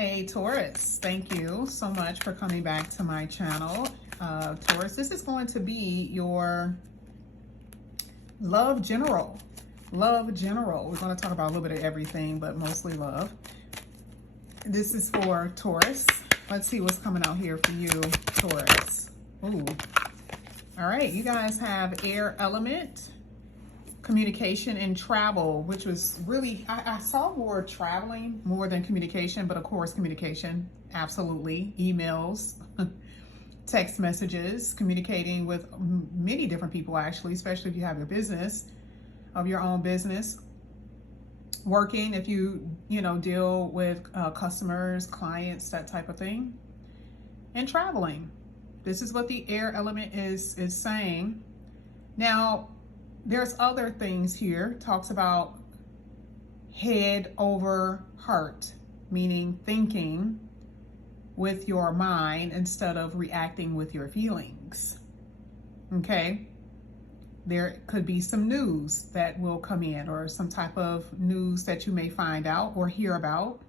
Hey Taurus, thank you so much for coming back to my channel. Taurus, this is going to be your love general. Love general. We're going to talk about a little bit of everything, but mostly love. This is for Taurus. Let's see what's coming out here for you, Taurus. Ooh. All right, you guys have air element, communication and travel, which was really, I saw more traveling more than communication, but of course communication, absolutely. Emails, text messages, communicating with many different people actually, especially if you have your business, of your own business. Working, if you deal with customers, clients, that type of thing. And traveling. This is what the air element is saying. Now, there's other things here. Talks about head over heart, meaning thinking with your mind instead of reacting with your feelings. Okay? There could be some news that will come in, or some type of news that you may find out or hear about.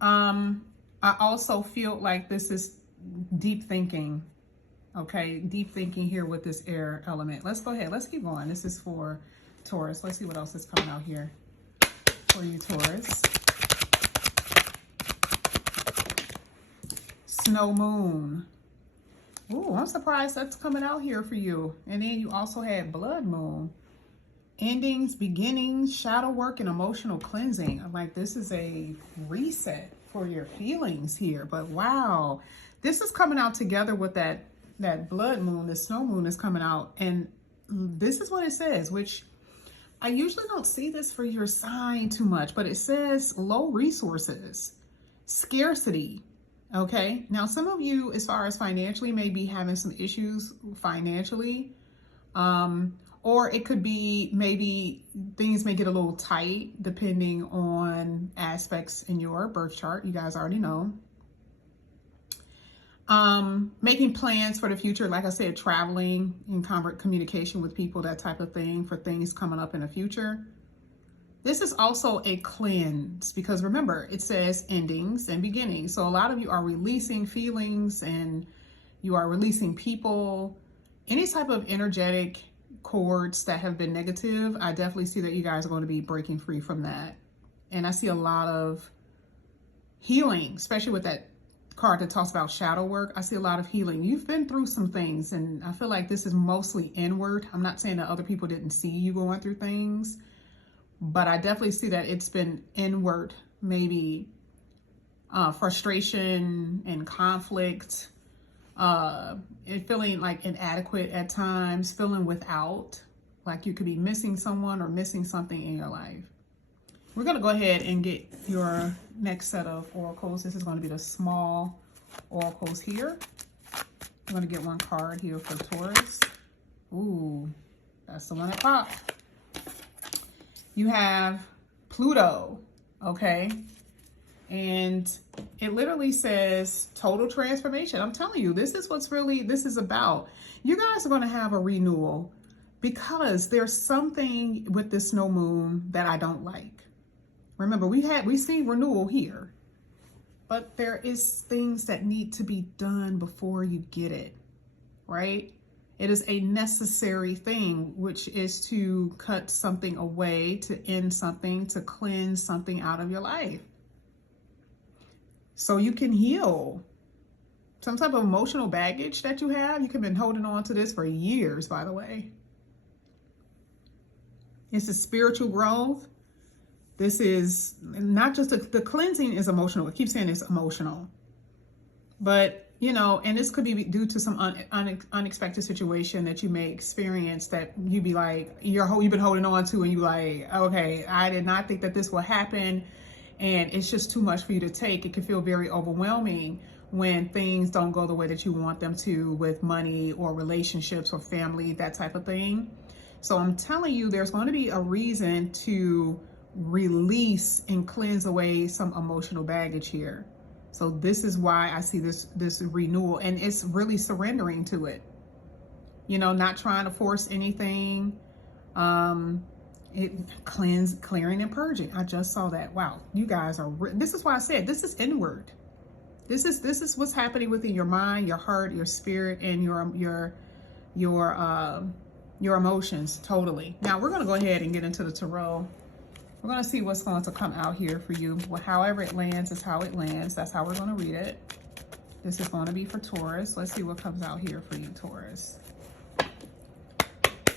I also feel like this is deep thinking. Okay, deep thinking here with this air element. Let's go ahead. Let's keep going. This is for Taurus. Let's see what else is coming out here for you, Taurus. Snow moon. Ooh, I'm surprised that's coming out here for you. And then you also had blood moon. Endings, beginnings, shadow work, and emotional cleansing. I'm like, this is a reset for your feelings here. But wow, this is coming out together with that blood moon. The snow moon is coming out, and this is what it says, which I usually don't see this for your sign too much, but it says low resources, scarcity. Okay, now some of you, as far as financially, may be having some issues financially, or it could be maybe things may get a little tight depending on aspects in your birth chart. You guys already know. Making plans for the future, like I said, traveling and communication with people, that type of thing, for things coming up in the future. This is also a cleanse, because remember, it says endings and beginnings. So a lot of you are releasing feelings, and you are releasing people, any type of energetic cords that have been negative. I definitely see that you guys are going to be breaking free from that. And I see a lot of healing, especially with that card that talks about shadow work. I see a lot of healing. You've been through some things, and I feel like this is mostly inward. I'm not saying that other people didn't see you going through things, but I definitely see that it's been inward, maybe frustration and conflict, and feeling like inadequate at times, feeling without, like you could be missing someone or missing something in your life. We're going to go ahead and get your next set of oracles. This is going to be the small oracles here. I'm going to get one card here for Taurus. Ooh, that's the one that popped. You have Pluto, okay? And it literally says total transformation. I'm telling you, this is what this is about. You guys are going to have a renewal, because there's something with this snow moon that I don't like. Remember, we see renewal here, but there is things that need to be done before you get it, right? It is a necessary thing, which is to cut something away, to end something, to cleanse something out of your life, so you can heal some type of emotional baggage that you have. You could have been holding on to this for years, by the way. It's a spiritual growth. This is not just the cleansing is emotional. I keep saying it's emotional, but and this could be due to some unexpected situation that you may experience, that you be like, you've been holding on to, and you like, okay, I did not think that this would happen, and it's just too much for you to take. It can feel very overwhelming when things don't go the way that you want them to, with money or relationships or family, that type of thing. So I'm telling you, there's going to be a reason to release and cleanse away some emotional baggage here. So this is why I see this renewal, and it's really surrendering to it. Not trying to force anything. clearing and purging. I just saw that. Wow, you guys are, this is why I said this is inward. This is what's happening within your mind, your heart, your spirit, and your emotions. Totally. Now we're going to go ahead and get into the tarot. We're going to see what's going to come out here for you. Well, however it lands is how it lands. That's how we're going to read it. This is going to be for Taurus. Let's see what comes out here for you, Taurus.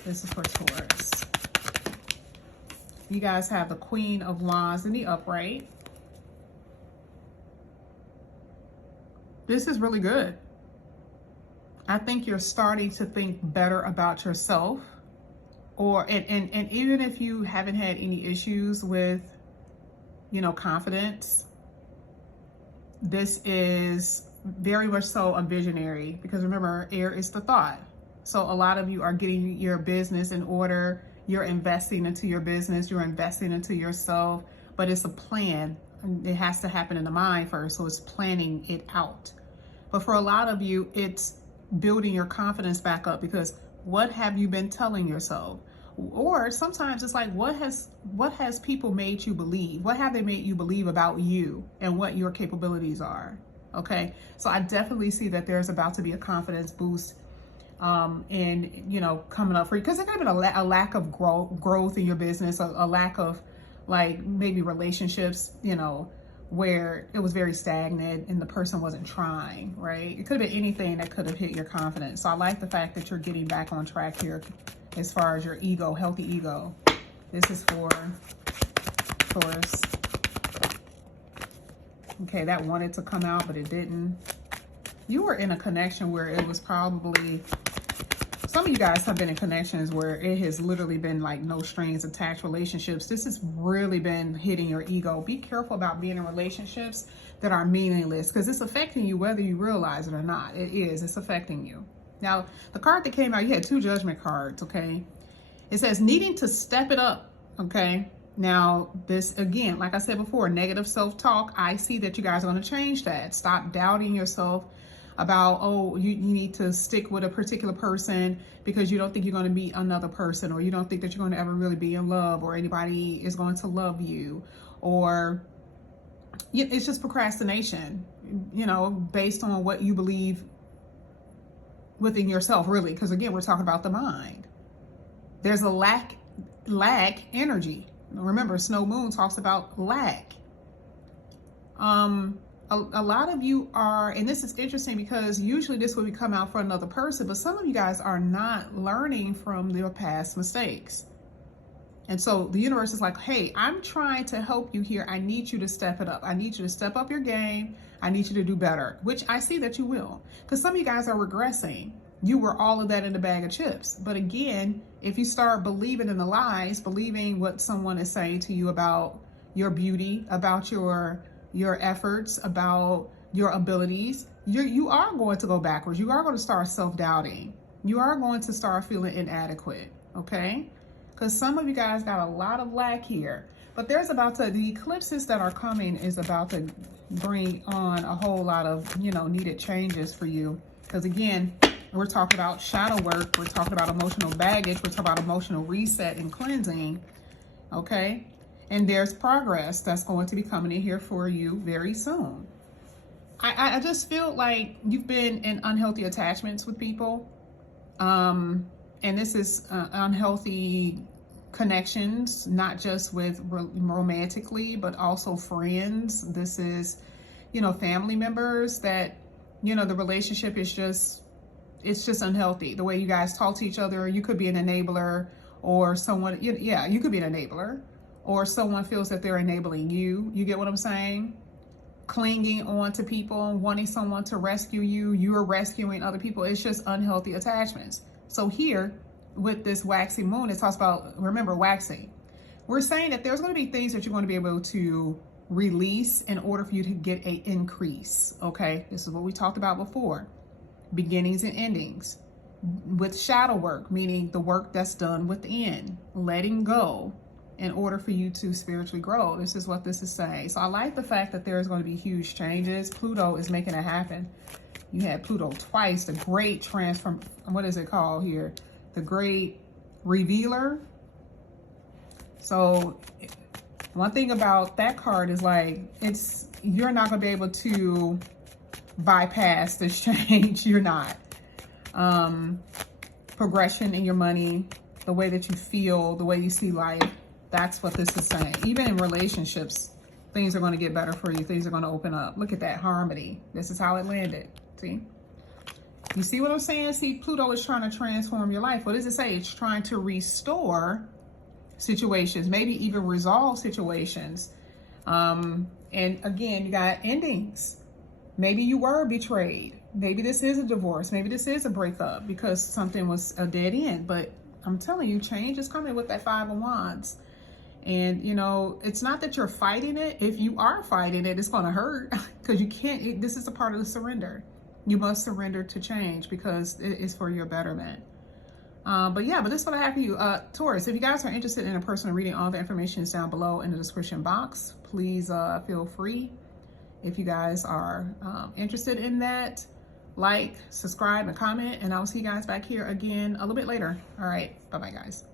This is for Taurus. You guys have the Queen of Wands in the upright. This is really good. I think you're starting to think better about yourself. And even if you haven't had any issues with, confidence, this is very much so a visionary, because remember, air is the thought. So a lot of you are getting your business in order. You're investing into your business. You're investing into yourself, but it's a plan. It has to happen in the mind first. So it's planning it out. But for a lot of you, it's building your confidence back up, because what have you been telling yourself? Or sometimes it's like, what has people made you believe? What have they made you believe about you and what your capabilities are? Okay, so I definitely see that there's about to be a confidence boost coming up for you, because there could have been a lack of growth in your business, a lack of like maybe relationships, where it was very stagnant and the person wasn't trying, right? It could have been anything that could have hit your confidence. So I like the fact that you're getting back on track here as far as your ego, healthy ego. This is for Taurus. Okay, that wanted to come out, but it didn't. You were in a connection where it was probably, some of you guys have been in connections where it has literally been like no strings attached relationships. This has really been hitting your ego. Be careful about being in relationships that are meaningless, because it's affecting you whether you realize it or not. It is. It's affecting you. Now, the card that came out, you had 2 judgment cards, okay? It says needing to step it up, okay? Now, this, again, like I said before, negative self-talk. I see that you guys are going to change that. Stop doubting yourself about, oh, you need to stick with a particular person because you don't think you're going to meet another person, or you don't think that you're going to ever really be in love, or anybody is going to love you, or it's just procrastination, based on what you believe within yourself, really, because again, we're talking about the mind. There's a lack energy. Remember, Snow Moon talks about lack. A lot of you are, and this is interesting because usually this would come out for another person, but some of you guys are not learning from your past mistakes. And so the universe is like, hey, I'm trying to help you here. I need you to step it up. I need you to step up your game. I need you to do better, which I see that you will. Because some of you guys are regressing. You were all of that in a bag of chips. But again, if you start believing in the lies, believing what someone is saying to you about your beauty, about your efforts, about your abilities, you are going to go backwards. You are going to start self-doubting. You are going to start feeling inadequate, okay? Because some of you guys got a lot of lack here. But there's the eclipses that are coming is about to bring on a whole lot of, needed changes for you. Because again, we're talking about shadow work. We're talking about emotional baggage. We're talking about emotional reset and cleansing, okay? And there's progress that's going to be coming in here for you very soon. I just feel like you've been in unhealthy attachments with people. And this is unhealthy connections, not just with romantically, but also friends. This is, family members that, the relationship is it's just unhealthy. The way you guys talk to each other, you could be an enabler, or someone, you could be an enabler, or someone feels that they're enabling you. You get what I'm saying? Clinging on to people, wanting someone to rescue you, you're rescuing other people. It's just unhealthy attachments. So here, with this waxing moon, it talks about, remember, waxing. We're saying that there's going to be things that you're going to be able to release in order for you to get an increase, okay? This is what we talked about before. Beginnings and endings. With shadow work, meaning the work that's done within, letting go in order for you to spiritually grow. This is what this is saying. So I like the fact that there's going to be huge changes. Pluto is making it happen. You had Pluto twice, the great what is it called here? The great revealer. So one thing about that card is like, you're not gonna be able to bypass this change. You're not. Progression in your money, the way that you feel, the way you see life, that's what this is saying. Even in relationships, things are going to get better for you. Things are going to open up. Look at that harmony. This is how it landed. See? You see what I'm saying? See, Pluto is trying to transform your life. What does it say? It's trying to restore situations, maybe even resolve situations. And again, you got endings. Maybe you were betrayed. Maybe this is a divorce. Maybe this is a breakup because something was a dead end. But I'm telling you, change is coming with that Five of Wands. And, you know, it's not that you're fighting it. If you are fighting it, it's going to hurt because you can't. This is a part of the surrender. You must surrender to change because it is for your betterment. But yeah, but this is what I have for you. Taurus, if you guys are interested in a personal reading, all the information is down below in the description box. Please feel free. If you guys are interested in that, like, subscribe, and comment, and I'll see you guys back here again a little bit later. All right, bye-bye, guys.